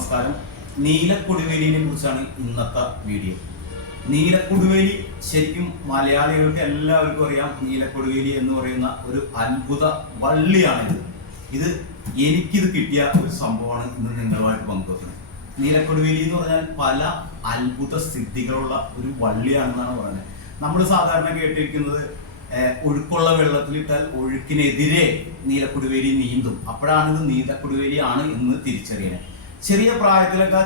നമസ്കാരം. നീലക്കൊടുവേലിയെ കുറിച്ചാണ് ഇന്നത്തെ വീഡിയോ. നീലക്കൊടുവേലി ശരിക്കും മലയാളികൾക്ക് എല്ലാവർക്കും അറിയാം. നീലക്കൊടുവേലി എന്ന് പറയുന്ന ഒരു അത്ഭുത വള്ളിയാണിത്. എനിക്കിത് കിട്ടിയ ഒരു സംഭവമാണ് ഇന്ന് നിങ്ങളുമായിട്ട് പങ്കുവെക്കുന്നത്. നീലക്കൊടുവേലി എന്ന് പറഞ്ഞാൽ പല അത്ഭുത സിദ്ധികളുള്ള ഒരു വള്ളിയാണെന്നാണ് പറയുന്നത്. നമ്മൾ സാധാരണ കേട്ടിരിക്കുന്നത് ഒഴുക്കുള്ള വെള്ളത്തിലിട്ടാൽ ഒഴുക്കിനെതിരെ നീലക്കൊടുവേലി നീന്തും, അപ്പോഴാണ് ഇത് നീലക്കൊടുവേലിയാണ് എന്ന് തിരിച്ചറിയുന്നത്. ചെറിയ പ്രായത്തിലൊക്കെ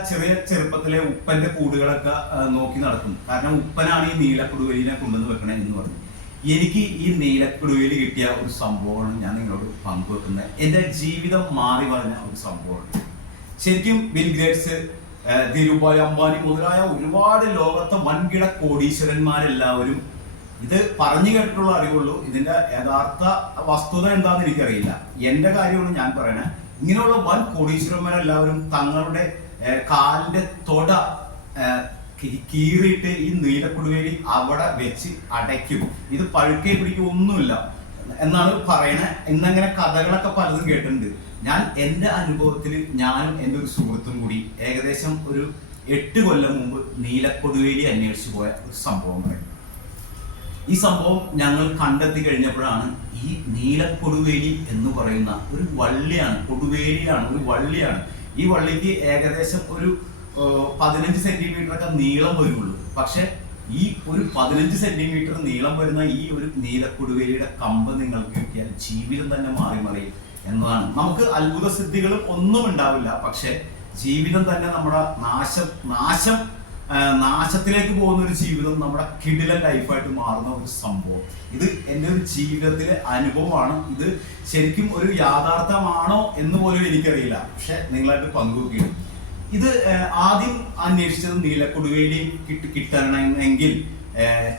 ചെറുപ്പത്തിലെ ഉപ്പന്റെ കൂടുകളൊക്കെ നോക്കി നടക്കും. കാരണം ഉപ്പനാണ് ഈ നീലക്കൊടുവേലിനെ കൊണ്ടുവന്ന് വെക്കണേ എന്ന് പറഞ്ഞു. എനിക്ക് ഈ നീലക്കൊടുവേലി കിട്ടിയ ഒരു സംഭവമാണ് ഞാൻ നിങ്ങളോട് പങ്കുവെക്കുന്നത്. എൻ്റെ ജീവിതം മാറി പറഞ്ഞ ഒരു സംഭവമാണ്. ശരിക്കും ബിൽ ഗേറ്റ്സ്, ധീരുഭായ് അംബാനി മുതലായ ഒരുപാട് ലോകത്തെ വൻകിട കോടീശ്വരന്മാരെല്ലാവരും ഇത് പറഞ്ഞു കേട്ടിട്ടുള്ള അറിവുള്ളൂ. ഇതിന്റെ യഥാർത്ഥ വസ്തുത എന്താണെന്ന് എനിക്കറിയില്ല. എന്റെ കാര്യമാണ് ഞാൻ പറയണേ. ഇങ്ങനെയുള്ള വൻ കോടീശ്വരന്മാരെല്ലാവരും തങ്ങളുടെ കാലിന്റെ തൊട കീറിയിട്ട് ഈ നീലക്കൊടുവേലി അവിടെ വെച്ച് അടയ്ക്കും. ഇത് പഴുക്കെ പിടിക്കും ഒന്നുമില്ല എന്നാണ് പറയണേ. ഇന്നങ്ങനെ കഥകളൊക്കെ പലതും കേട്ടിട്ടുണ്ട്. ഞാൻ എൻ്റെ അനുഭവത്തിൽ ഞാനും എൻ്റെ ഒരു സുഹൃത്തും കൂടി ഏകദേശം ഒരു 8 കൊല്ലം മുമ്പ് നീലക്കൊടുവേലി അന്വേഷിച്ചു പോയ ഒരു സംഭവം പറയും. ഈ സംഭവം ഞങ്ങൾ കണ്ടെത്തി കഴിഞ്ഞപ്പോഴാണ് ഈ നീലക്കൊടുവേലി എന്ന് പറയുന്ന ഒരു വള്ളിയാണ്, കൊടുവേലിയാണ്, ഒരു വള്ളിയാണ്. ഈ വള്ളിക്ക് ഏകദേശം ഒരു 15 സെന്റിമീറ്റർ ഒക്കെ നീളം വരുള്ളൂ. പക്ഷെ ഈ ഒരു 15 സെന്റിമീറ്റർ നീളം വരുന്ന ഈ ഒരു നീലക്കൊടുവേലിയുടെ കമ്പ് നിങ്ങൾക്ക് കിട്ടിയാൽ ജീവിതം തന്നെ മാറി മറിയും എന്നതാണ്. നമുക്ക് അത്ഭുത സിദ്ധികളും ഒന്നും ഉണ്ടാവില്ല, പക്ഷെ ജീവിതം തന്നെ നമ്മുടെ നാശത്തിലേക്ക് പോകുന്ന ഒരു ജീവിതം നമ്മുടെ കിടിലൻ ലൈഫായിട്ട് മാറുന്ന ഒരു സംഭവം. ഇത് എൻ്റെ ഒരു ജീവിതത്തിലെ അനുഭവമാണ്. ഇത് ശരിക്കും ഒരു യാഥാർത്ഥ്യമാണോ എന്ന് പോലും എനിക്കറിയില്ല, പക്ഷെ നിങ്ങളായിട്ട് പങ്കുവെക്കണം. ഇത് ആദ്യം അന്വേഷിച്ചത് നീലക്കൊടുവേലി കിട്ടണമെങ്കിൽ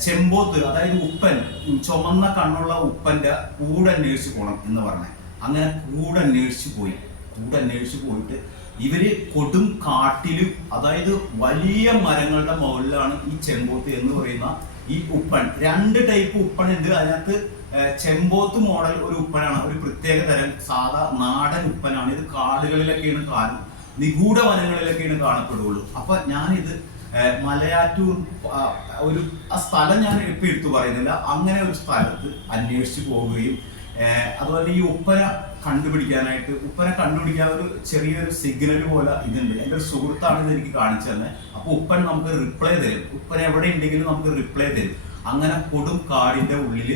ചെമ്പോത്ത്, അതായത് ഉപ്പൻ, ചുമന്ന കണ്ണുള്ള ഉപ്പന്റെ കൂടെ അന്വേഷിച്ച് പോകണം എന്ന് പറഞ്ഞത്. അങ്ങനെ കൂടെ അന്വേഷിച്ച് പോയിട്ട് ഇവര് കൊടും കാട്ടിലും, അതായത് വലിയ മരങ്ങളുടെ മുകളിലാണ് ഈ ചെമ്പോത്ത് എന്ന് പറയുന്ന ഈ ഉപ്പൻ. 2 ടൈപ്പ് ഉപ്പൻ ഉണ്ട്. അതിനകത്ത് ചെമ്പോത്ത് മോഡൽ ഒരു ഉപ്പനാണ്, ഒരു പ്രത്യേക തരം സാധാ നാടൻ ഉപ്പനാണ്. ഇത് കാടുകളിലൊക്കെയാണ് കാണും, നിഗൂഢ വനങ്ങളിലൊക്കെയാണ് കാണപ്പെടുകയുള്ളൂ. അപ്പൊ ഞാനിത് മലയാറ്റൂർ ഒരു സ്ഥലം ഞാൻ ഇപ്പൊ എടുത്തു പറയുന്നില്ല, അങ്ങനെ ഒരു സ്ഥലത്ത് അന്വേഷിച്ച് പോവുകയും അതുപോലെ ഈ ഉപ്പന കണ്ടുപിടിക്കാൻ ഒരു ചെറിയൊരു സിഗ്നൽ പോലെ ഇതുണ്ട്. എൻ്റെ ഒരു സുഹൃത്താണ് ഇത് എനിക്ക് കാണിച്ചു തന്നെ. അപ്പോൾ ഉപ്പൻ നമുക്ക് റിപ്ലൈ തരും. ഉപ്പൻ എവിടെ ഉണ്ടെങ്കിലും നമുക്ക് റിപ്ലൈ തരും. അങ്ങനെ കൊടും കാടിന്റെ ഉള്ളിൽ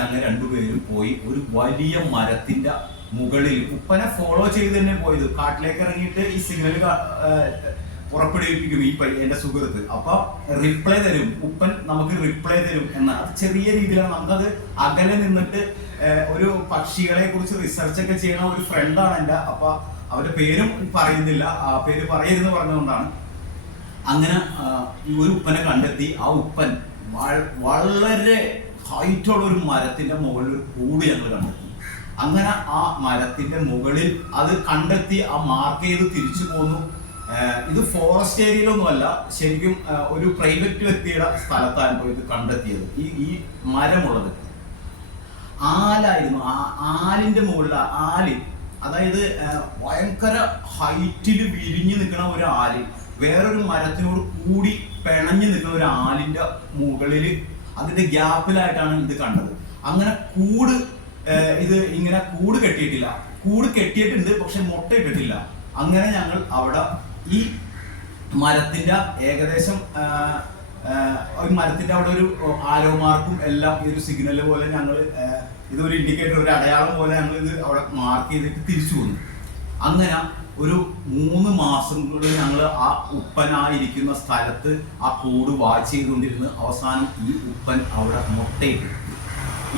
ഞങ്ങൾ 2 പേരും പോയി ഒരു വലിയ മരത്തിന്റെ മുകളിൽ ഉപ്പനെ ഫോളോ ചെയ്ത് തന്നെ പോയത്. കാട്ടിലേക്ക് ഇറങ്ങിയിട്ട് ഈ സിഗ്നൽ പുറപ്പെടുവിപ്പിക്കും ഈ എന്റെ സുഹൃത്ത്. അപ്പൊ റിപ്ലൈ തരും, ഉപ്പൻ നമുക്ക് റിപ്ലൈ തരും എന്നാണ്. അത് ചെറിയ രീതിയിലാണ്. നമുക്കത് അകലെ നിന്നിട്ട് ഒരു പക്ഷികളെ കുറിച്ച് റിസർച്ച് ഒക്കെ ചെയ്യണ ഒരു ഫ്രണ്ടാണ് എൻ്റെ. അപ്പൊ അവരുടെ പേരും പറയുന്നില്ല, പേര് പറയരുതെന്ന് പറഞ്ഞുകൊണ്ടാണ്. അങ്ങനെ ഈ ഒരു ഉപ്പനെ കണ്ടെത്തി. ആ ഉപ്പൻ വളരെ ഹൈറ്റുള്ള ഒരു മരത്തിന്റെ മുകളിൽ ഒരു കൂട് ഞങ്ങൾ കണ്ടെത്തി. അങ്ങനെ ആ മരത്തിന്റെ മുകളിൽ അത് കണ്ടെത്തി, ആ മാർക്ക് ചെയ്ത് തിരിച്ചു പോന്നു. ഇത് ഫോറസ്റ്റ് ഏരിയയിലൊന്നുമല്ല, ശരിക്കും ഒരു പ്രൈവറ്റ് വ്യക്തിയുടെ സ്ഥലത്താണ് പോയി ഇത് കണ്ടെത്തിയത്. ഈ മരമുള്ളത് ആലായിരുന്നു. ആ ആലിന്റെ മുകളിൽ ആല്, അതായത് ഭയങ്കര ഹൈറ്റിൽ വിരിഞ്ഞു നിൽക്കുന്ന ഒരു ആല്, വേറൊരു മരത്തിനോട് കൂടി പിണഞ്ഞു നിൽക്കുന്ന ഒരു ആലിന്റെ മുകളിൽ അതിന്റെ ഗ്യാപ്പിലായിട്ടാണ് ഇത് കണ്ടത്. അങ്ങനെ കൂട് കെട്ടിയിട്ടില്ല. കൂട് കെട്ടിയിട്ടുണ്ട്, പക്ഷെ മുട്ട ഇട്ടിട്ടില്ല. അങ്ങനെ ഞങ്ങൾ അവിടെ ഈ മരത്തിന്റെ ഏകദേശം മരത്തിന്റെ അവിടെ ഒരു ആരോ മാർക്കും എല്ലാം ഈ ഒരു സിഗ്നൽ പോലെ ഞങ്ങൾ ഇതൊരു ഇൻഡിക്കേറ്റർ, ഒരു അടയാളം പോലെ ഞങ്ങൾ ഇത് അവിടെ മാർക്ക് ചെയ്തിട്ട് തിരിച്ചു പോന്നു. അങ്ങനെ ഒരു 3 മാസം കൊണ്ട് ഞങ്ങൾ ആ ഉപ്പനായിരിക്കുന്ന സ്ഥലത്ത് ആ കൂട് വാച്ച് ചെയ്തുകൊണ്ടിരുന്ന് അവസാനം ഈ ഉപ്പൻ അവിടെ മുട്ടയിട്ട്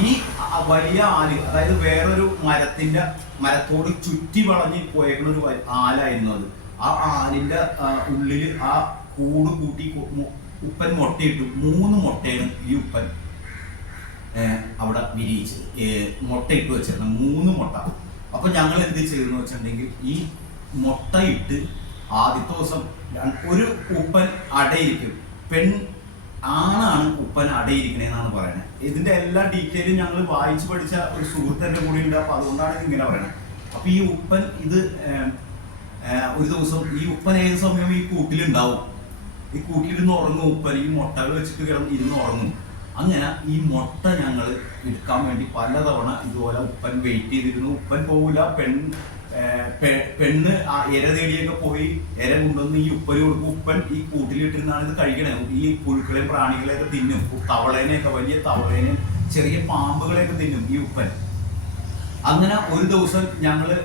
ഈ വലിയ ആല്, അതായത് വേറൊരു മരത്തോട് ചുറ്റി വളഞ്ഞ് പോയേക്കുന്ന ഒരു ആലായിരുന്നു അത്. ആ ആലിന്റെ ഉള്ളിൽ ആ കൂട് കൂട്ടി ഉപ്പൻ മുട്ടയിട്ടു. 3 മുട്ടയാണ് ഈ ഉപ്പൻ അവിടെ വിരിയിച്ച് മുട്ടയിട്ട് വെച്ചിരുന്നത്, 3 മുട്ട. അപ്പൊ ഞങ്ങൾ എന്ത് ചെയ്തെന്ന് വെച്ചിട്ടുണ്ടെങ്കിൽ ഈ മുട്ടയിട്ട് ആദ്യത്തെ ദിവസം ഒരു ഉപ്പൻ അടയിരിക്കും. ആണാണ് ഉപ്പൻ അടയിരിക്കണേന്നാണ് പറയുന്നത്. ഇതിന്റെ എല്ലാ ഡീറ്റെയിലും ഞങ്ങൾ വായിച്ചു പഠിച്ച ഒരു സുഹൃത്തിന്റെ കൂടെ ഉണ്ട്. അപ്പൊ അതുകൊണ്ടാണ് ഇത് ഇങ്ങനെ പറയുന്നത്. അപ്പൊ ഈ ഉപ്പൻ ഇത് ഒരു ദിവസം ഈ ഉപ്പൻ ഏത് സമയവും ഈ കൂട്ടിലുണ്ടാവും. ഈ കൂട്ടിലിരുന്ന് ഉറങ്ങും ഉപ്പൻ, ഈ മുട്ടകൾ വെച്ചിട്ട് ഇരുന്ന് ഉറങ്ങും. അങ്ങനെ ഈ മുട്ട ഞങ്ങൾ എടുക്കാൻ വേണ്ടി പലതവണ ഇതുപോലെ ഉപ്പൻ വെയിറ്റ് ചെയ്തിരുന്നു. ഉപ്പൻ പോവില്ല, പെണ്ണ് ആ ഇര തേടിയൊക്കെ പോയി ഇര കൊണ്ടുവന്ന് ഈ ഉപ്പന് കൊടുക്കും. ഉപ്പൻ ഈ കൂട്ടിലിട്ടിരുന്നാണ് ഇത് കഴിക്കണേ. ഈ പുഴുക്കളെയും പ്രാണികളെയൊക്കെ തിന്നും, തവളേനെയൊക്കെ, വലിയ തവളേനെയും ചെറിയ പാമ്പുകളെയൊക്കെ തിന്നും ഈ ഉപ്പൻ. അങ്ങനെ ഒരു ദിവസം ഞങ്ങള്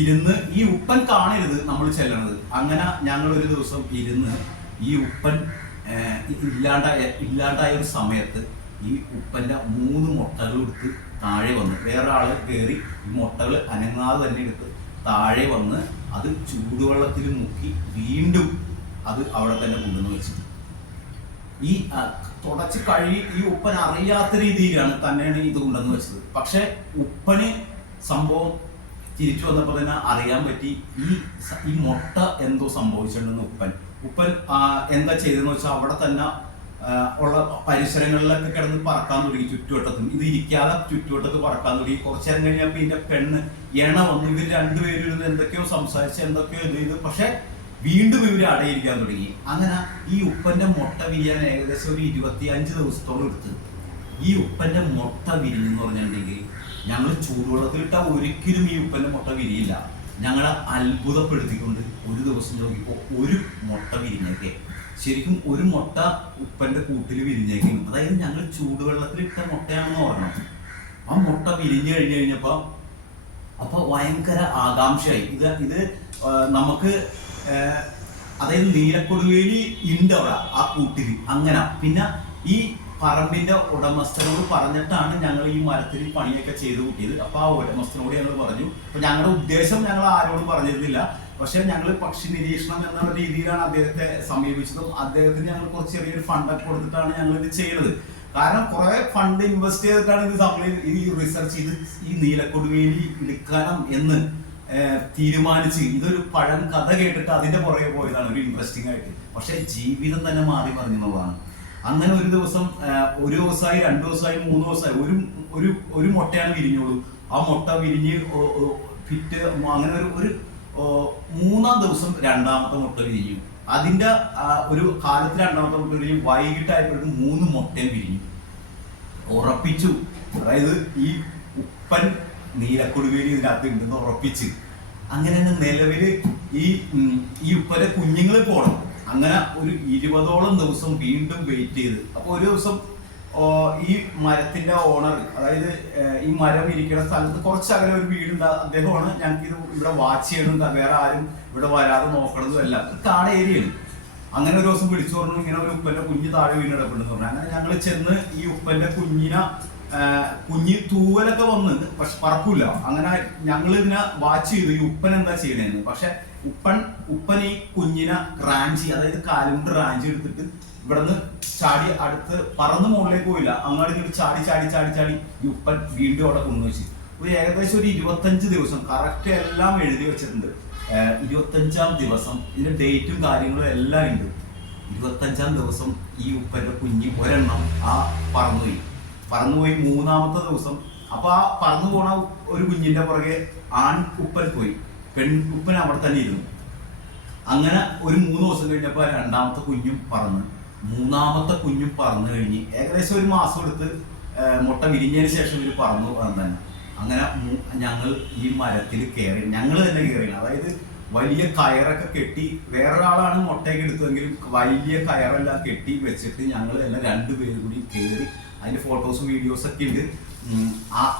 ഇരുന്ന്, ഈ ഉപ്പൻ കാണരുത് നമ്മൾ ചെല്ലണത്. അങ്ങനെ ഞങ്ങൾ ഒരു ദിവസം ഇരുന്ന് ഈ ഉപ്പൻ ഇല്ലാണ്ടായ ഒരു സമയത്ത് ഈ ഉപ്പന്റെ 3 മുട്ടകൾ എടുത്ത് താഴെ വന്ന്, വേറെ ആള് കയറി ഈ മുട്ടകൾ അനങ്ങാതെ തന്നെ എടുത്ത് താഴെ വന്ന് അത് ചൂടുവെള്ളത്തിൽ മുക്കി വീണ്ടും അത് അവിടെ തന്നെ കൊണ്ടുവന്ന് വെച്ചു. ഈ തുടച്ച് കഴുകി ഈ ഉപ്പൻ അറിയാത്ത രീതിയിലാണ് തന്നെയാണ് ഇത് കൊണ്ടുവന്ന് വെച്ചത്. പക്ഷെ ഉപ്പന് സംഭവം തിരിച്ചു വന്നപ്പോൾ തന്നെ അറിയാൻ പറ്റി ഈ മുട്ട എന്തോ സംഭവിച്ചിട്ടുണ്ടെന്ന്. ഉപ്പൻ എന്താ ചെയ്തതെന്ന് വെച്ചാൽ അവിടെ തന്നെ ഉള്ള പരിസരങ്ങളിലൊക്കെ കിടന്ന് പറക്കാൻ തുടങ്ങി. ചുറ്റുവട്ടത്തും ഇത് ഇരിക്കാതെ ചുറ്റുവട്ടത്ത് പറക്കാൻ തുടങ്ങി. കുറച്ചു നേരം കഴിഞ്ഞപ്പോൾ ഇതിന്റെ പെണ്ണ് എണ വന്നു. ഇവർ രണ്ടുപേരും എന്തൊക്കെയോ സംസാരിച്ച് എന്തൊക്കെയോ ഇത് ചെയ്തു. പക്ഷെ വീണ്ടും ഇവര് അടയിരിക്കാൻ തുടങ്ങി. അങ്ങനെ ഈ ഉപ്പന്റെ മുട്ട വിരിയാൻ ഏകദേശം ഒരു 25 ദിവസത്തോളം എടുത്ത്. ഈ ഉപ്പന്റെ മുട്ട വിരിഞ്ഞെന്ന് പറഞ്ഞിട്ടുണ്ടെങ്കിൽ ഞങ്ങൾ ചൂടുവെള്ളത്തിലിട്ടാൽ ഒരിക്കലും ഈ ഉപ്പന്റെ മുട്ട വിരിയില്ല. ഞങ്ങളെ അത്ഭുതപ്പെടുത്തിക്കൊണ്ട് ഒരു ദിവസം നോക്കിയപ്പോൾ ഒരു മുട്ട വിരിഞ്ഞേക്കെ. ശരിക്കും ഒരു മുട്ട ഉപ്പന്റെ കൂട്ടിൽ വിരിഞ്ഞേക്കും. അതായത് ഞങ്ങൾ ചൂടുവെള്ളത്തിലിട്ട മുട്ടയാണെന്ന് ഓർക്കണം. ആ മുട്ട വിരിഞ്ഞു കഴിഞ്ഞപ്പോൾ ഭയങ്കര ആകാംക്ഷയായി. ഇത് നമുക്ക് അതായത് നീലക്കൊടുവേലി ഉണ്ട് അവിടെ ആ കൂട്ടിൽ. അങ്ങനെ പിന്നെ ഈ പറമ്പിന്റെ ഉടമസ്ഥനോട് പറഞ്ഞിട്ടാണ് ഞങ്ങൾ ഈ മരത്തിൽ പണിയൊക്കെ ചെയ്ത് കൂട്ടിയത്. അപ്പൊ ആ ഉടമസ്ഥനോട് ഞങ്ങൾ പറഞ്ഞു. അപ്പൊ ഞങ്ങളുടെ ഉദ്ദേശം ഞങ്ങൾ ആരോടും പറഞ്ഞിരുന്നില്ല. പക്ഷെ ഞങ്ങൾ പക്ഷി നിരീക്ഷണം എന്നുള്ള രീതിയിലാണ് അദ്ദേഹത്തെ സമീപിച്ചതും. അദ്ദേഹത്തിന് ഞങ്ങൾ കുറച്ച് ചെറിയൊരു ഫണ്ടൊക്കെ കൊടുത്തിട്ടാണ് ഞങ്ങൾ ഇത് ചെയ്യുന്നത്. കാരണം കുറെ ഫണ്ട് ഇൻവെസ്റ്റ് ചെയ്തിട്ടാണ് ഈ റിസർച്ച് ചെയ്ത് ഈ നീലക്കൊടുവേലി എടുക്കണം എന്ന് തീരുമാനിച്ച്. ഇതൊരു പഴം കഥ കേട്ടിട്ട് അതിന്റെ പുറകെ പോയതാണ് ഒരു ഇൻട്രസ്റ്റിംഗ് ആയിട്ട്. പക്ഷെ ജീവിതം തന്നെ മാറി പറഞ്ഞതാണ്. അങ്ങനെ ഒരു ദിവസം, ഒരു ദിവസമായി, 2 ദിവസമായി, 3 ദിവസമായി ഒരു മുട്ടയാണ് വിരിഞ്ഞോളൂ. ആ മുട്ട വിരിഞ്ഞ് ഫിറ്റ് അങ്ങനെ ഒരു 3-ാം ദിവസം 2ാമത്തെ മുട്ട വിരിഞ്ഞു. അതിന്റെ ഒരു കാലത്ത് 2ാമത്തെ മുട്ട വിരിഞ്ഞു. വൈകിട്ടായപ്പോഴേക്കും 3 മുട്ടയും വിരിഞ്ഞു. ഉറപ്പിച്ചു. അതായത് ഈ ഉപ്പൻ നീലക്കൊടുവേലി ഇതിനകത്ത് ഉണ്ടെന്ന് ഉറപ്പിച്ച്. അങ്ങനെ തന്നെ നിലവില് ഈ ഉപ്പന്റെ കുഞ്ഞുങ്ങൾ പോകണം. അങ്ങനെ ഒരു 20ഓളം ദിവസം വീണ്ടും വെയിറ്റ് ചെയ്ത്. അപ്പൊ ഒരു ദിവസം ഈ മരത്തിന്റെ ഓണർ, അതായത് ഈ മരം ഇരിക്കുന്ന സ്ഥലത്ത് കുറച്ചകലെ ഒരു വീടുണ്ട്. അദ്ദേഹമാണ് ഞങ്ങൾക്ക് ഇത് ഇവിടെ വാച്ച് ചെയ്യണം, വേറെ ആരും ഇവിടെ വരാതെ നോക്കണതും എല്ലാം. കാട് ഏരിയയാണ്. അങ്ങനെ ഒരു ദിവസം വിളിച്ചു പറഞ്ഞു, ഇങ്ങനെ ഒരു ഉപ്പന്റെ കുഞ്ഞ് താഴെ വീണെടുപ്പെടുന്നു പറഞ്ഞു. അങ്ങനെ ഞങ്ങൾ ചെന്ന് ഈ ഉപ്പന്റെ കുഞ്ഞ് തൂവലൊക്കെ വന്ന്, പക്ഷെ പറക്കൂല. അങ്ങനെ ഞങ്ങൾ ഇതിനെ വാച്ച് ചെയ്തു ഈ ഉപ്പൻ എന്താ ചെയ്യണേന്ന്. പക്ഷെ ഉപ്പൻ ഈ കുഞ്ഞിനെ റാഞ്ചി, അതായത് കാലുകൊണ്ട് റാഞ്ചി എടുത്തിട്ട് ഇവിടുന്ന് ചാടി അടുത്ത് പറന്ന് മുകളിലേക്ക് പോയില്ല, അങ്ങോട്ട് ഇങ്ങോട്ട് ചാടി ഈ ഉപ്പൻ വീണ്ടും അവിടെ കൊണ്ടുവച്ച് ഏകദേശം ഒരു 25 ദിവസം കറക്റ്റ് എല്ലാം എഴുതി വെച്ചിട്ടുണ്ട്. 25ാം ദിവസം ഇതിന്റെ ഡേറ്റും കാര്യങ്ങളും എല്ലാം ഉണ്ട്. 25ാം ദിവസം ഈ ഉപ്പന്റെ കുഞ്ഞ് ഒരെണ്ണം പറന്നുപോയി. 3ാമത്തെ ദിവസം അപ്പൊ ആ പറന്നു പോണ ഒരു കുഞ്ഞിന്റെ പുറകെ ആൺ ഉപ്പൻ പോയി, പെൺ ഉപ്പൻ അവിടെ തന്നെ ഇരുന്നു. അങ്ങനെ ഒരു 3 ദിവസം കഴിഞ്ഞപ്പോ 2ാമത്തെ കുഞ്ഞും പറന്ന്, 3ാമത്തെ കുഞ്ഞും പറന്നു കഴിഞ്ഞ് ഏകദേശം ഒരു മാസം എടുത്ത് മുട്ട വിരിഞ്ഞതിന് ശേഷം ഇവര് പറന്നു തന്നെ. അങ്ങനെ ഞങ്ങൾ ഈ മരത്തിൽ കയറി, ഞങ്ങൾ തന്നെ കയറി. അതായത് വലിയ കയറൊക്കെ കെട്ടി, വേറൊരാളാണ് മുട്ടയൊക്കെ എടുത്തതെങ്കിലും വലിയ കയറെല്ലാം കെട്ടി വെച്ചിട്ട് ഞങ്ങൾ എല്ലാം 2 പേര് കൂടി കയറി. അതിന്റെ ഫോട്ടോസും വീഡിയോസും ഒക്കെ ഉണ്ട്.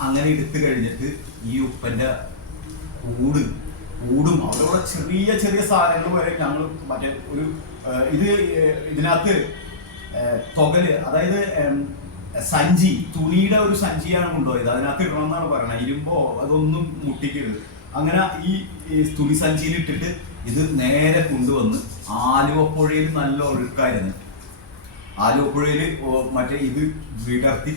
അങ്ങനെ എടുത്തു കഴിഞ്ഞിട്ട് ഈ ഉപ്പന്റെ കൂടും അവരോട് ചെറിയ സാധനങ്ങൾ വരെ ഞങ്ങൾ മറ്റേ ഒരു ഇതിനകത്ത് തൊകല്, അതായത് സഞ്ചി, തുണിയുടെ ഒരു സഞ്ചിയാണ് കൊണ്ടുപോയത്. അതിനകത്ത് ഇടണമെന്നാണ് പറയുന്നത്. ഇരുമ്പോ അതൊന്നും മുട്ടിക്കരുത്. അങ്ങനെ ഈ തുണി സഞ്ചിയിൽ ഇട്ടിട്ട് ഇത് നേരെ കൊണ്ടുവന്ന് ആലുവപ്പുഴയിൽ നല്ല ഒഴുക്കായിരുന്നു. ആലുവപ്പുഴയിൽ മറ്റേ ഇത് വിടർത്തി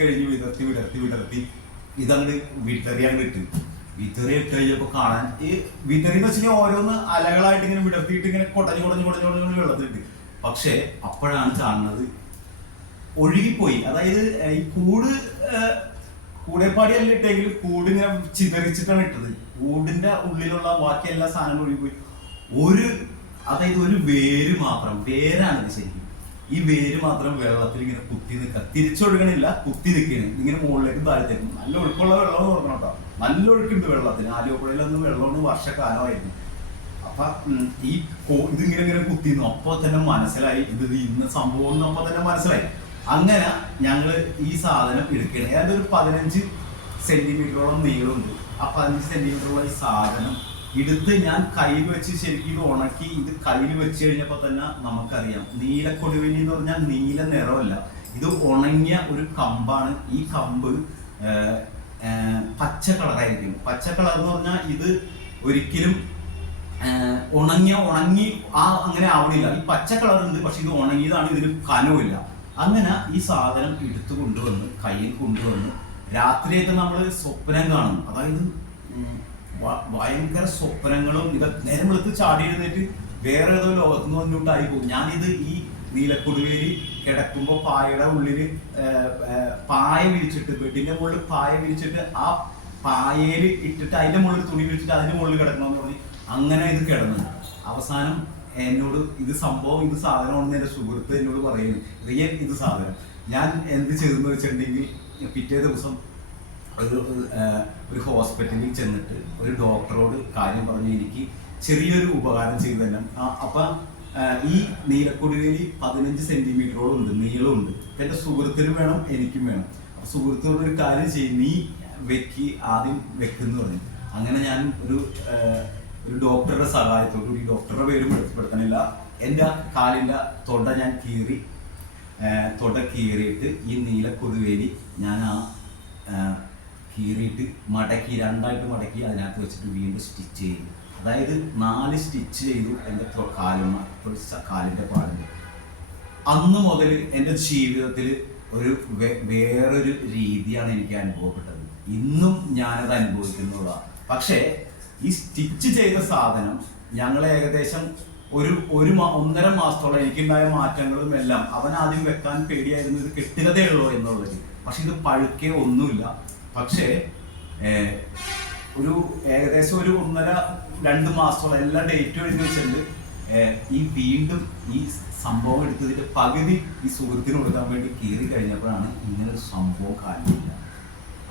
ഇതങ്ങോട്ട് വിതറിയാൻ ഇട്ട് കഴിഞ്ഞപ്പോ കാണാൻ ഈ വിതറി എന്ന് വെച്ചാൽ ഓരോന്ന് അലകളായിട്ട് ഇങ്ങനെ വിടർത്തിയിട്ട് ഇങ്ങനെ കുടഞ്ഞു വെള്ളത്തിട്ട്. പക്ഷെ അപ്പോഴാണ് കാണുന്നത് ഒഴുകിപ്പോയി. അതായത് ഈ കൂടെപ്പാടിയല്ല ഇട്ടെങ്കിലും കൂട് ഇങ്ങനെ ചിതറിച്ചിട്ടാണ് ഇട്ടത്. കൂടിന്റെ ഉള്ളിലുള്ള ബാക്കി എല്ലാ സാധനങ്ങളും ഒഴുകിപ്പോയി. ഒരു അതായത് ഒരു വേര് മാത്രം, വേരാണ് ഇത് ശരിക്കും. ഈ വേര് മാത്രം വെള്ളത്തിൽ ഇങ്ങനെ കുത്തി നിൽക്കുക, തിരിച്ചൊഴുകണില്ല, കുത്തി നിൽക്കുകയാണ് ഇങ്ങനെ മുകളിലേക്ക് താഴത്തേക്കും. നല്ല ഒഴുക്കുള്ള വെള്ളം എന്ന് പറഞ്ഞോ കേട്ടോ, നല്ല ഒഴുക്കുണ്ട് വെള്ളത്തിന്. ആലുവപ്പുഴയിലൊന്നും വെള്ളമൊന്നും വർഷക്കാലമായിരുന്നു. അപ്പൊ ഇതിങ്ങനെ ഇങ്ങനെ കുത്തിന്നു. അപ്പൊ തന്നെ മനസ്സിലായി ഇത് ഇന്ന് സംഭവം, അപ്പൊ തന്നെ മനസ്സിലായി. അങ്ങനെ ഞങ്ങള് ഈ സാധനം എടുക്കണേ. അതായത് ഒരു 15 സെന്റിമീറ്ററോളം നീളമുണ്ട്. ആ 15 സെന്റിമീറ്ററുള്ള ഈ സാധനം എടുത്ത് ഞാൻ കയ്യിൽ വെച്ച് ശരിക്കും ഇത് ഉണക്കി. ഇത് കയ്യിൽ വെച്ച് കഴിഞ്ഞപ്പോൾ തന്നെ നമുക്കറിയാം, നീലക്കൊടുവേലി എന്ന് പറഞ്ഞാൽ നീല നിറമല്ല, ഇത് ഉണങ്ങിയ ഒരു കമ്പാണ്. ഈ കമ്പ് പച്ച കളറായിരിക്കും. പച്ച കളർ എന്ന് പറഞ്ഞാൽ ഇത് ഒരിക്കലും ഉണങ്ങി അങ്ങനെ ആവണില്ല. ഈ പച്ച കളർ ഉണ്ട്, പക്ഷെ ഇത് ഉണങ്ങിയതാണ്, ഇതിന് കനമില്ല. അങ്ങനെ ഈ സാധനം എടുത്തു കൊണ്ടുവന്ന് കയ്യിൽ കൊണ്ടുവന്ന് രാത്രിയൊക്കെ നമ്മൾ സ്വപ്നം കാണും. അതായത് ഭയങ്കര സ്വപ്നങ്ങളും ഇതൊക്കെ നേരം വെളുത്ത് ചാടി എഴുന്നേറ്റ് വേറെ ഏതോ ലോകത്ത് നിന്ന് മുന്നോട്ടായി പോകും. ഞാനിത് ഈ നീലക്കൊടുവേലി കിടക്കുമ്പോൾ പായയുടെ ഉള്ളിൽ പായ വിരിച്ചിട്ട്, ബെഡിന്റെ മുകളിൽ പായ വിരിച്ചിട്ട് ആ പായയിൽ ഇട്ടിട്ട് അതിന്റെ മുകളിൽ തുണി വിരിച്ചിട്ട് അതിന്റെ മുകളിൽ കിടക്കണമെന്ന് പറഞ്ഞ് അങ്ങനെ ഇത് കിടന്നു. അവസാനം എന്നോട് ഇത് സംഭവം, ഇത് സാധനമാണെന്ന് എൻ്റെ സുഹൃത്ത് എന്നോട് പറയുന്നു, റിയൽ ഇത് സാധനം. ഞാൻ എന്ത് ചെയ്തെന്ന് വെച്ചിട്ടുണ്ടെങ്കിൽ പിറ്റേ ദിവസം ഒരു ഹോസ്പിറ്റലിൽ ചെന്നിട്ട് ഒരു ഡോക്ടറോട് കാര്യം പറഞ്ഞ് എനിക്ക് ചെറിയൊരു ഉപകാരം ചെയ്തു തന്നെ. അപ്പം ഈ നീലക്കൊടുവേലി 15 സെന്റിമീറ്ററോളം ഉണ്ട്, നീളമുണ്ട്. എൻ്റെ സുഹൃത്തിനും വേണം, എനിക്കും വേണം. അപ്പം സുഹൃത്തിനോട് ഒരു കാര്യം ചെയ്യും, നീ ആദ്യം വെക്കെന്ന് പറഞ്ഞു. അങ്ങനെ ഞാൻ ഒരു ഡോക്ടറുടെ സഹായത്തോടുകൂടി, ഡോക്ടറുടെ പേരും വെളിപ്പെടുത്തണില്ല, എൻ്റെ കാലിൻ്റെ തൊണ്ട ഞാൻ കീറിയിട്ട് ഈ നീലക്കൊടുവേലി ഞാൻ കീറിയിട്ട് മടക്കി, രണ്ടായിട്ട് മടക്കി അതിനകത്ത് വെച്ചിട്ട് വീണ്ടും സ്റ്റിച്ച് ചെയ്തു. അതായത് 4 സ്റ്റിച്ച് ചെയ്തു എൻ്റെ കാലിൻ്റെ പാടിൽ. അന്ന് മുതൽ എൻ്റെ ജീവിതത്തിൽ വേറൊരു രീതിയാണ് എനിക്ക് അനുഭവപ്പെട്ടത്. ഇന്നും ഞാനത് അനുഭവിക്കുന്നതാണ്. പക്ഷേ ഈ സ്റ്റിച്ച് ചെയ്ത സാധനം ഞങ്ങൾ ഏകദേശം ഒരു 1.5 മാസത്തോളം എനിക്കുണ്ടായ മാറ്റങ്ങളും എല്ലാം, അവൻ ആദ്യം വെക്കാൻ പേടിയായിരുന്നു, ഇത് കെട്ടുകതയുള്ളൂ എന്നുള്ളത്. പക്ഷെ ഇത് പഴുക്കേ ഒന്നുമില്ല. പക്ഷേ ഏകദേശം ഒരു 1.5-2 മാസത്തോളം എല്ലാ ഡേറ്റും എഴുതി വെച്ചിട്ടുണ്ട്. വീണ്ടും ഈ സംഭവം എടുത്തതിന്റെ പകുതി ഈ സുഹൃത്തിന് കൊടുക്കാൻ വേണ്ടി കീറി കഴിഞ്ഞപ്പോഴാണ് ഇങ്ങനൊരു സംഭവം കാലില്ല.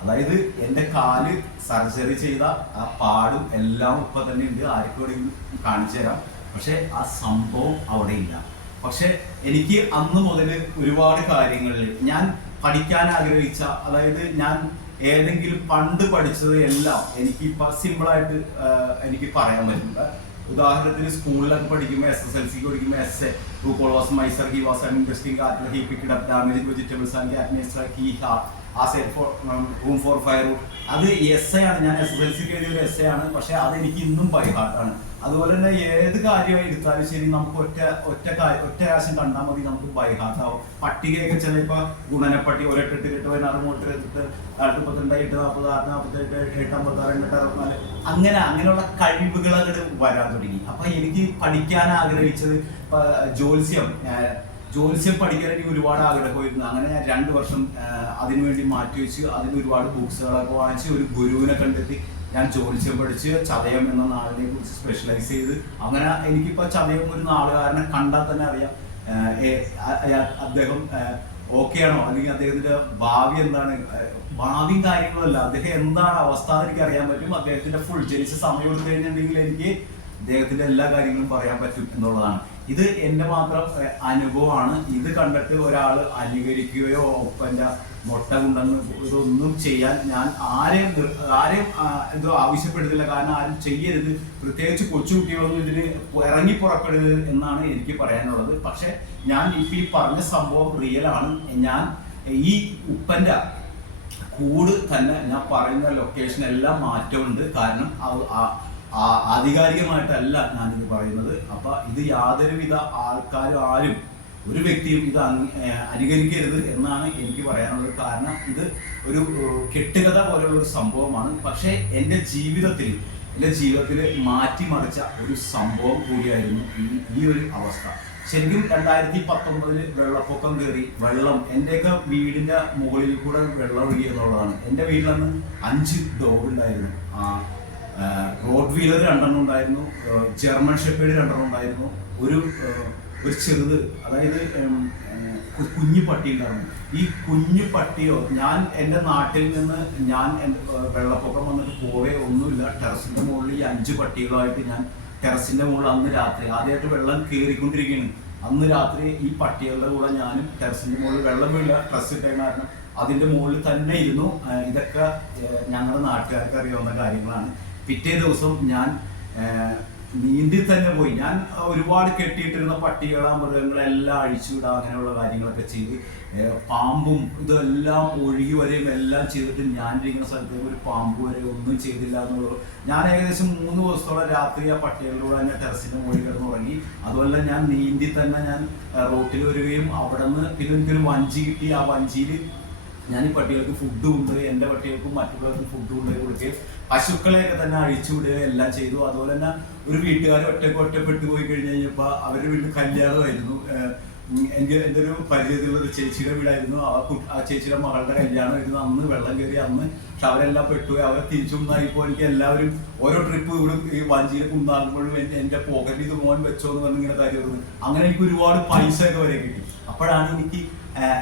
അതായത് എൻ്റെ കാല് സർജറി ചെയ്ത ആ പാടും എല്ലാം ഇപ്പൊ തന്നെ ഉണ്ട്, ആർക്കും വേണമെങ്കിലും കാണിച്ചു തരാം. പക്ഷെ ആ സംഭവം അവിടെ ഇല്ല. പക്ഷെ എനിക്ക് അന്ന് മുതൽ ഒരുപാട് കാര്യങ്ങളിൽ ഞാൻ പഠിക്കാൻ ആഗ്രഹിച്ച, അതായത് ഞാൻ ഏതെങ്കിലും പണ്ട് പഠിച്ചത് എല്ലാം എനിക്കിപ്പോ സിമ്പിളായിട്ട് എനിക്ക് പറയാൻ പറ്റില്ല. ഉദാഹരണത്തിന് സ്കൂളിലൊക്കെ പഠിക്കുമ്പോൾ SSLC പഠിക്കുമ്പോൾ S was miser, he was interesting ആർട്ടിൽ, he picked up damage vegetables and cut he room for fire. അത് എസ് ആണ്, ഞാൻ SSLC എഴുതിയ ഒരു എസ് ആണ്. പക്ഷെ അത് എനിക്ക് ഇന്നും ബൈഹാർട്ടാണ്. അതുപോലെ തന്നെ ഏത് കാര്യമായി എടുത്താലും ശരി, നമുക്ക് ഒറ്റ പ്രാവശ്യം കണ്ടാൽ മതി, നമുക്ക് ബൈഹാർട്ടാവും. പട്ടികയൊക്കെ ചിലപ്പോൾ ഗുണനപ്പട്ടി 1 8 8 8 16 3 8 32 8 40 6 48 8 56 8 64 അങ്ങനെയുള്ള കഴിവുകൾ അങ്ങോട്ട് വരാൻ തുടങ്ങി. അപ്പൊ എനിക്ക് പഠിക്കാൻ ആഗ്രഹിച്ചത് ജ്യോത്സ്യം പഠിക്കാൻ എനിക്ക് ഒരുപാട് ആഗ്രഹമായിരുന്നു. അങ്ങനെ ഞാൻ 2 വർഷം അതിനുവേണ്ടി മാറ്റിവെച്ച് അതിന് ഒരുപാട് ബുക്സുകളൊക്കെ വാങ്ങിച്ച് ഒരു ഗുരുവിനെ കണ്ടെത്തി ഞാൻ ജ്യോത്സ്യം പഠിച്ച് ചതയം എന്ന നാളിനെ കുറിച്ച് സ്പെഷ്യലൈസ് ചെയ്ത്. അങ്ങനെ എനിക്കിപ്പോൾ ചതയം ഒരു നാളുകാരനെ കണ്ടാൽ തന്നെ അറിയാം അദ്ദേഹം ഓക്കെ ആണോ, അല്ലെങ്കിൽ അദ്ദേഹത്തിന്റെ ഭാവി എന്താണ്, ഭാവിയും കാര്യങ്ങളല്ല, അദ്ദേഹം എന്താണ് അവസ്ഥ എന്ന് എനിക്ക് അറിയാൻ പറ്റും. അദ്ദേഹത്തിന്റെ ഫുൾ ജനിച്ച സമയം എടുത്തു കഴിഞ്ഞിട്ടുണ്ടെങ്കിൽ എനിക്ക് അദ്ദേഹത്തിന്റെ എല്ലാ കാര്യങ്ങളും പറയാൻ പറ്റും എന്നുള്ളതാണ്. ഇത് എൻ്റെ മാത്രം അനുഭവമാണ്. ഇത് കണ്ടിട്ട് ഒരാൾ അനുകരിക്കുകയോ ഒപ്പൻ്റെ മുട്ട കൊണ്ടെന്ന് ഇതൊന്നും ചെയ്യാൻ ഞാൻ ആരെയും എന്തോ ആവശ്യപ്പെടുന്നില്ല. കാരണം ആരും ചെയ്യരുത്, പ്രത്യേകിച്ച് കൊച്ചുകുട്ടികളൊന്നും ഇതിന് ഇറങ്ങി പുറപ്പെടരുത് എന്നാണ് എനിക്ക് പറയാനുള്ളത്. പക്ഷെ ഞാൻ ഇപ്പം ഈ പറഞ്ഞ സംഭവം റിയലാണ്. ഞാൻ ഈ ഉപ്പൻ്റെ കൂട് തന്നെ ഞാൻ പറയുന്ന ലൊക്കേഷൻ എല്ലാം മാറ്റമുണ്ട്. കാരണം ആധികാരികമായിട്ടല്ല ഞാനിത് പറയുന്നത്. അപ്പൊ ഇത് യാതൊരുവിധ ആരും ഒരു വ്യക്തിയും ഇത് അനുകരിക്കരുത് എന്നാണ് എനിക്ക് പറയാനുള്ളത്. കാരണം ഇത് ഒരു കെട്ടുകഥ പോലെയുള്ള ഒരു സംഭവമാണ്. പക്ഷേ എൻ്റെ ജീവിതത്തിൽ മാറ്റിമറിച്ച ഒരു സംഭവം കൂടിയായിരുന്നു ഈ ഒരു അവസ്ഥ. ശരിക്കും 2019 വെള്ളപ്പൊക്കം കയറി, വെള്ളം എൻ്റെയൊക്കെ വീടിൻ്റെ മുകളിൽ കൂടെ വെള്ളം ഒഴുകി എന്നുള്ളതാണ്. എൻ്റെ വീട്ടിലന്ന് 5 ഡോഗ് ഉണ്ടായിരുന്നു. റോഡ് വീലർ 2 ഉണ്ടായിരുന്നു, ജർമ്മൻ ഷെപ്പേർഡ് 2 ഉണ്ടായിരുന്നു, ഒരു ഒരു ചെറുത്, അതായത് ഒരു കുഞ്ഞു പട്ടി ഉണ്ടായിരുന്നു. ഈ കുഞ്ഞു പട്ടിയോ, ഞാൻ എൻ്റെ നാട്ടിൽ നിന്ന് ഞാൻ വെള്ളപ്പൊക്കം വന്നിട്ട് പോവേ ഒന്നുമില്ല, ടെറസിൻ്റെ മുകളിൽ ഈ 5 പട്ടികളുമായിട്ട് ഞാൻ ടെറസിൻ്റെ മുകളിൽ അന്ന് രാത്രി ആദ്യമായിട്ട് വെള്ളം കയറിക്കൊണ്ടിരിക്കുകയാണ്. അന്ന് രാത്രി ഈ പട്ടികളുടെ കൂടെ ഞാനും ടെറസിൻ്റെ മുകളിൽ വെള്ളം വീഴില്ല, ടെറസ് ഇട്ട കാരണം അതിൻ്റെ മുകളിൽ തന്നെ ഇരുന്നു. ഇതൊക്കെ ഞങ്ങളുടെ നാട്ടുകാർക്ക് അറിയാവുന്ന കാര്യങ്ങളാണ്. പിറ്റേ ദിവസം ഞാൻ നീന്തി തന്നെ പോയി. ഞാൻ ഒരുപാട് കെട്ടിയിട്ടിരുന്ന പട്ടികളെ മൃഗങ്ങളെല്ലാം അഴിച്ചുവിടുക, അങ്ങനെയുള്ള കാര്യങ്ങളൊക്കെ ചെയ്ത് പാമ്പും ഇതെല്ലാം ഒഴുകി വരെയും എല്ലാം ചെയ്തിട്ട് ഞാൻ ഇരിക്കുന്ന സ്ഥലത്തേക്ക് ഒരു പാമ്പ് വരെ ഒന്നും ചെയ്തില്ല എന്നുള്ളത്. ഞാൻ ഏകദേശം 3 ദിവസത്തോളം രാത്രി ആ പട്ടികളിലൂടെ തന്നെ ടെറസിൻ്റെ മുകളിൽ കിടന്നുറങ്ങി. അതുപോലെ ഞാൻ നീന്തി തന്നെ ഞാൻ റോട്ടിൽ വരികയും അവിടെ നിന്ന് പിന്നെ എനിക്കൊരു വഞ്ചി കിട്ടി. ആ വഞ്ചിയിൽ ഞാൻ ഈ പട്ടികൾക്ക് ഫുഡ് കൊണ്ടുപോയി, എൻ്റെ പട്ടികൾക്കും മറ്റുള്ളവർക്കും ഫുഡ് കൊണ്ടുപോയി കൊടുക്കുകയും പശുക്കളെയൊക്കെ തന്നെ അഴിച്ചു വിടുകയും എല്ലാം ചെയ്തു. അതുപോലെ തന്നെ ഒരു വീട്ടുകാർ ഒറ്റപ്പെട്ടു പോയി കഴിഞ്ഞ് കഴിഞ്ഞപ്പോൾ അവരുടെ വീട്ടിൽ കല്യാണമായിരുന്നു. എൻ്റെ ഒരു പരിചയത്തിലുള്ള ഒരു ചേച്ചിയുടെ വീടായിരുന്നു. ആ ചേച്ചിയുടെ മകളുടെ കല്യാണമായിരുന്നു. അന്ന് വെള്ളം കയറി, അന്ന് പക്ഷെ അവരെല്ലാം പെട്ടുപോയി. അവരെ തിരിച്ചുണ്ടായിപ്പോൾ എനിക്ക് എല്ലാവരും ഓരോ ട്രിപ്പ് ഇവിടെ ഈ വഞ്ചിയിൽ കുന്നാകുമ്പോഴും എൻ്റെ പോക്കറ്റിൽ ഇത് മോൻ വെച്ചോ എന്ന് പറഞ്ഞ് ഇങ്ങനെ തരുന്നത്. അങ്ങനെ എനിക്ക് ഒരുപാട് പൈസയൊക്കെ വരെ കിട്ടി. അപ്പോഴാണ് എനിക്ക്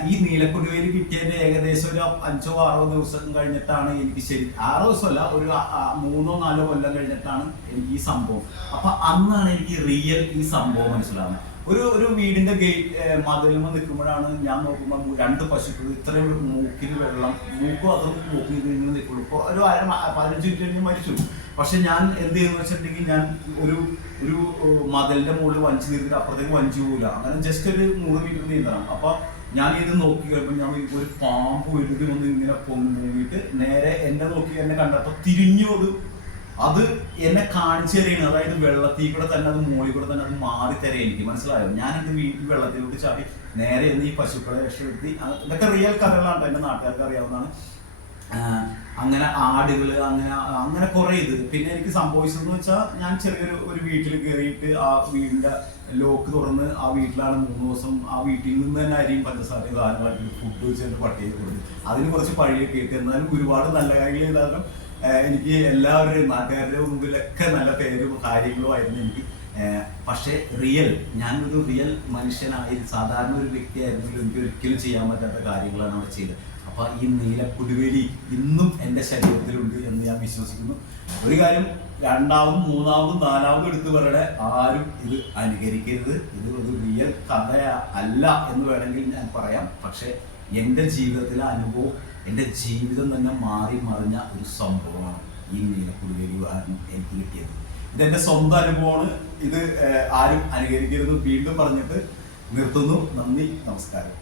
ഈ നീലക്കുടിവേലി കിട്ടിയതിന്റെ ഏകദേശം ഒരു 5-6 ദിവസം കഴിഞ്ഞിട്ടാണ് എനിക്ക് 6 ദിവസമല്ല, ഒരു 3-4 കൊല്ലം കഴിഞ്ഞിട്ടാണ് എനിക്ക് ഈ സംഭവം. അപ്പൊ അന്നാണ് എനിക്ക് റിയൽ ഈ സംഭവം മനസ്സിലാവുന്നത്. ഒരു വീടിന്റെ ഗേറ്റ് മതിലുമ്പോൾ നിൽക്കുമ്പോഴാണ് ഞാൻ നോക്കുമ്പോൾ 2 പശുക്കൾ ഇത്രയും മൂക്കിൽ വെള്ളം, മൂക്കും അതും മൂക്കിൽ നിന്ന് നിൽക്കുള്ളൂ. ഇപ്പോൾ ഒരു 15 മിനിറ്റ് കഴിഞ്ഞ് മരിച്ചു. പക്ഷെ ഞാൻ എന്ത് ചെയ്യുന്നു വെച്ചിട്ടുണ്ടെങ്കിൽ, ഞാൻ ഒരു മതിലിന്റെ മുകളിൽ വഞ്ചി നീർത്തിട്ട് അപ്പുറത്തേക്ക് വഞ്ചി പോകില്ല. അങ്ങനെ ജസ്റ്റ് ഒരു 100 മീറ്റർ നീന്തണം. അപ്പൊ ഞാൻ ഇത് നോക്കി കഴിയുമ്പോൾ ഞാൻ ഒരു പാമ്പ് എഴുതി വന്ന് ഇങ്ങനെ പൊങ്ങിയിട്ട് നേരെ എന്നെ നോക്കി എന്നെ കണ്ടപ്പോൾ തിരിഞ്ഞു. അത് എന്നെ കാണിച്ചു തരികയാണ്. അതായത് വെള്ളത്തിൽ കൂടെ തന്നെ, അത് മുകളിൽ കൂടെ തന്നെ അത് മാറി തരാം. എനിക്ക് മനസ്സിലായോ? ഞാൻ എൻ്റെ വീട്ടിൽ വെള്ളത്തിലോട്ട് ചാടി നേരെ എന്ന് ഈ പശുക്കളെ രക്ഷപ്പെടുത്തി. ഇതൊക്കെ റിയൽ കഥകളാണ്, എൻ്റെ നാട്ടുകാർക്ക് അറിയാവുന്നതാണ്. അങ്ങനെ ആടുകൾ, അങ്ങനെ കുറേ ഇത്. പിന്നെ എനിക്ക് സംഭവിച്ചതെന്ന് വെച്ചാൽ, ഞാൻ ചെറിയൊരു വീട്ടിൽ കയറിയിട്ട് ആ വീടിൻ്റെ ലോക്ക് തുറന്ന് ആ വീട്ടിലാണ് 3 ദിവസം. ആ വീട്ടിൽ നിന്ന് തന്നെ അരിയും പഞ്ചസാരയും സാധനങ്ങളായിട്ട് ഫുഡ് വെച്ചിട്ട് പട്ടിയെ കൊടുത്തു. അതിന് കുറച്ച് പഴിയൊക്കെ ഇട്ട്, എന്നാലും ഒരുപാട് നല്ല കാര്യങ്ങൾ ചെയ്താലും എനിക്ക് എല്ലാവരുടെയും നാട്ടുകാരുടെ മുമ്പിലൊക്കെ നല്ല പേരും കാര്യങ്ങളും ആയിരുന്നു എനിക്ക്. പക്ഷേ ഞാനൊരു റിയൽ മനുഷ്യനായി സാധാരണ ഒരു വ്യക്തിയായിരുന്നെങ്കിൽ എനിക്ക് ഒരിക്കലും ചെയ്യാൻ പറ്റാത്ത കാര്യങ്ങളാണ് അവിടെ ചെയ്തത്. അപ്പോൾ ഈ നീലക്കുടിവേലി ഇന്നും എൻ്റെ ശരീരത്തിലുണ്ട് എന്ന് ഞാൻ വിശ്വസിക്കുന്നു. ഒരു കാര്യം 2ാമതും 3ാമതും 4ാമതും എടുത്ത് പറയണേ, ആരും ഇത് അനുകരിക്കരുത്. ഇത് ഒരു റിയൽ കഥ അല്ല എന്ന് വേണമെങ്കിൽ ഞാൻ പറയാം. പക്ഷേ എൻ്റെ ജീവിതത്തിലെ അനുഭവം, എൻ്റെ ജീവിതം തന്നെ മാറി മറിഞ്ഞ ഒരു സംഭവമാണ് ഈ നീലക്കുടിവേലി കാരണം എനിക്ക് കിട്ടിയത്. ഇതെൻ്റെ സ്വന്തം അനുഭവമാണ്. ഇത് ആരും അനുകരിക്കരുത് വീണ്ടും പറഞ്ഞിട്ട് നിർത്തുന്നു. നന്ദി, നമസ്കാരം.